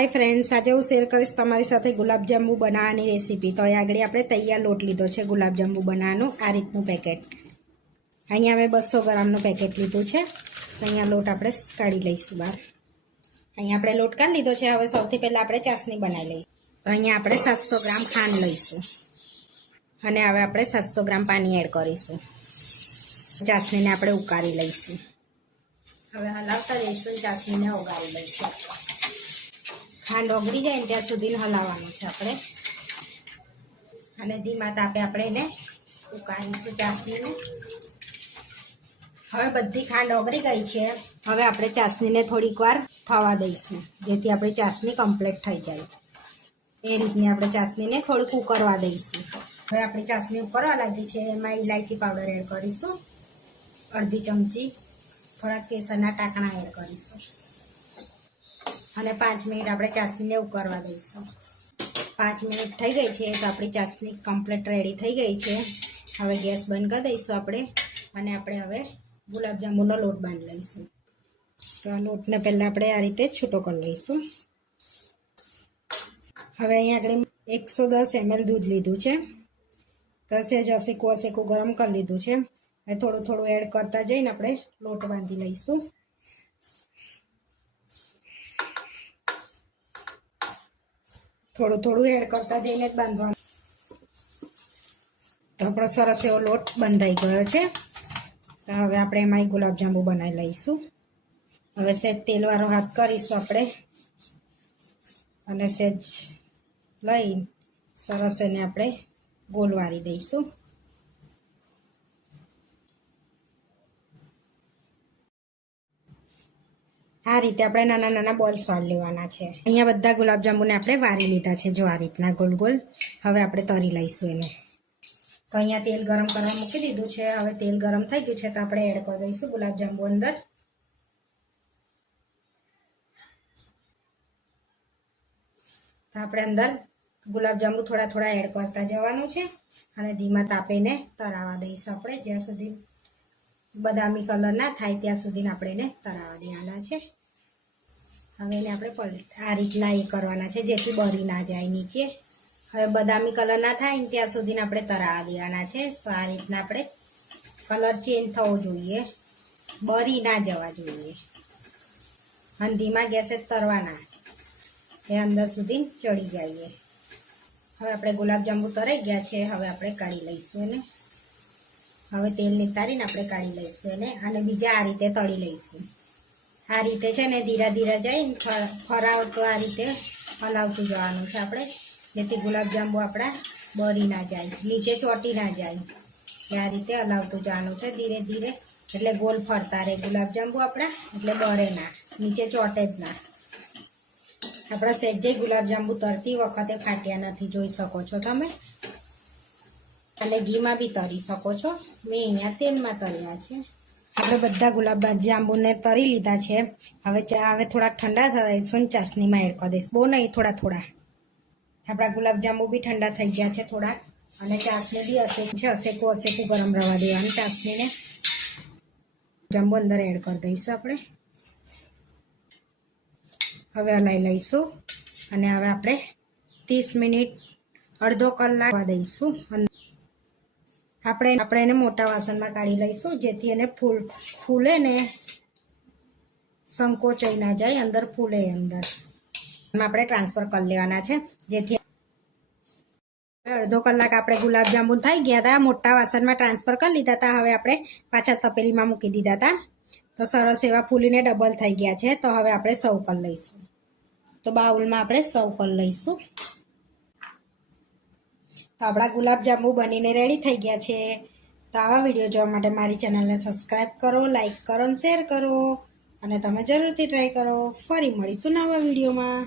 Hi friends આજે હું share કરીશ તમારી સાથે ગુલાબજાંબુ બનાવવાની રેસીપી તો અહીં આગળ આપણે તૈયાર લોટ લીધો છે ગુલાબજાંબુ બનાવવાનું, આ રીતનું પેકેટ અહીંયા અમે બસો ગ્રામનું પેકેટ લીધું છે. તો અહીંયા લોટ આપણે કાઢી લઈશું બહાર. અહીંયા આપણે લોટ કાઢી લીધો છે, હવે સૌથી પહેલાં આપણે ચાસણી બનાવી લઈશું. તો અહીંયા આપણે સાતસો ગ્રામ ખાંડ લઈશું. અને હવે આપણે સાતસો ગ્રામ પાણી એડ કરીશું. ચાસણીને આપણે ઉકાળી લઈશું. હવે હલાવતા જઈશું ચાસણીને ઉગાડી લઈશું. ખાંડ ઓગળી જાય ને ત્યાં સુધી હલાવવાનું છે આપણે. અને ધીમા તાપે આપણે એને ઉકાળીશું ચાસણીને. હવે બધી ખાંડ ઓગળી ગઈ છે. હવે આપણે ચાસણીને થોડીક વાર થવા દઈશું, જેથી આપણી ચાસણી કમ્પ્લીટ થઈ જાય. એ રીતની આપણે ચાસણીને થોડુંક ઉકળવા દઈશું. હવે આપણી ચાસણી ઉકળવા લાગી છે, એમાં ઇલાયચી પાવડર એડ કરીશું. અડધી ચમચી થોડાક કેસરના ટાંકણા એડ કરીશું. અને પાંચ મિનિટ આપણે ચાસણીને ઉકળવા દઈશું. પાંચ મિનિટ થઈ ગઈ છે, તો આપણી ચાસણી કમ્પ્લીટ રેડી થઈ ગઈ છે. હવે ગેસ બંધ કરી દઈશું આપણે અને આપણે હવે ગુલાબજાંબુનો લોટ બાંધી લઈશું. તો આ લોટને પહેલાં આપણે આ રીતે છૂટો કરી લઈશું. હવે અહીંયા આગળ એકસો દસ એમએલ દૂધ લીધું છે. તો સહેજ અસેકું અસેકું ગરમ કરી લીધું છે. હવે થોડું થોડું એડ કરતા જઈને આપણે લોટ બાંધી લઈશું. થોડું થોડું એડ કરતા જઈને જ બાંધવાનું. તો આપણો સરસ એવો લોટ બંધાઈ ગયો છે. તો હવે આપણે એમાં ગુલાબજાંબુ બનાવી લઈશું. હવે સહેજ તેલવાળો હાથ કરીશું આપણે. અને સહેજ લઈ સરસ એને આપણે ગોલ વારી દઈશું. આ રીતે આપણે નાના નાના બોલ્સ વાળી લેવાના છે. અહીંયા બધા ગુલાબજાંબુને આપણે વારી લીધા છે. જો આ રીતના ગોલ ગોલ. હવે આપણે તરી લઈશું એને. તો અહીંયા તેલ ગરમ કરવા મૂકી દીધું છે. હવે તેલ ગરમ થઈ ગયું છે તો આપણે એડ કરી દઈશું ગુલાબજાંબુ અંદર. તો આપણે અંદર ગુલાબજાંબુ થોડા થોડા એડ કરતા જવાનું છે અને ધીમા તાપીને તરાવા દઈશું આપણે. જ્યાં સુધી બદામી કલર ના થાય ત્યાં સુધી આપણે એને તરાવા દેવાના છે. હવે એને આપણે પલટ આ રીતના એ કરવાના છે જેથી બરી ના જાય નીચે. હવે બદામી કલર ના થાય ને ત્યાં સુધીને આપણે તરાવા દેવાના છે. તો આ રીતના આપણે કલર ચેન્જ થવો જોઈએ. બરી ના જવા જોઈએ. અને ધીમા ગેસે તરવાના. એ અંદર સુધી ચડી જઈએ. હવે આપણે ગુલાબજાંબુ તરાઈ ગયા છે. હવે આપણે કાઢી લઈશું એને. હવે તેલ નિતારીને આપણે કાઢી લઈશું એને. અને બીજા આ રીતે તળી લઈશું. આ રીતે છે ને ધીરા ધીરા જઈને ફરાવતો આ રીતે હલાવતું જવાનું છે આપણે. જેથી ગુલાબજાંબુ આપણા બળી ના જાય, નીચે ચોટી ના જાય. આ રીતે હલાવતું જવાનું છે ધીરે ધીરે. એટલે ગોલ ફરતા રહે ગુલાબજાંબુ આપણા, એટલે બળે ના, નીચે ચોટે જ ના. આપણા સહેજે ગુલાબજાંબુ તરતી વખતે ફાટ્યા નથી, જોઈ શકો છો તમે. અને ઘીમાં બી તરી શકો છો. મેં અહીંયા તેલમાં તર્યા છે. આપણે બધા ગુલાબ જાંબુને તરી લીધા છે. હવે ચા હવે થોડાક ઠંડા થઈશું ચાસણીમાં એડ કરી દઈશ. બહુ નહીં, થોડા થોડા. આપણા ગુલાબજાંબુ બી ઠંડા થઈ ગયા છે થોડા. અને ચાસણી બી હશે છે. અસેકું અસેકું ગરમ રવા દેવાનું ચાસણીને. જાંબુ અંદર એડ કરી દઈશું આપણે. હવે અલાઈ લઈશું. અને હવે આપણે ત્રીસ મિનિટ અડધો કલાક દઈશું. આપણે આપણે એને મોટા વાસણમાં કાઢી લઈશું, જેથી એને ફૂલ ફૂલે ને સંકોચાઈ ના જાય, અંદર ફૂલે અંદર. આપણે ટ્રાન્સફર કરી લેવાના છે, જેથી અડધો કલાક આપણે ગુલાબજાંબુ થઈ ગયા હતા મોટા વાસણમાં ટ્રાન્સફર કરી લીધા હતા હવે આપણે પાછા તપેલીમાં મૂકી દીધા હતા તો સરસ એવા ફૂલીને ડબલ થઈ ગયા છે, તો હવે આપણે સૌ કરી લઈશું. તો બાઉલમાં આપણે સૌ કરી લઈશું. તો આપણા ગુલાબજાંબુ બનીને રેડી થઈ ગયા છે. તો આવા વીડિયો જોવા માટે મારી ચેનલને સબસ્ક્રાઈબ કરો લાઇક કરો અને શેર કરો. અને તમે જરૂરથી ટ્રાય કરો. ફરી મળીશું નવા વિડીયોમાં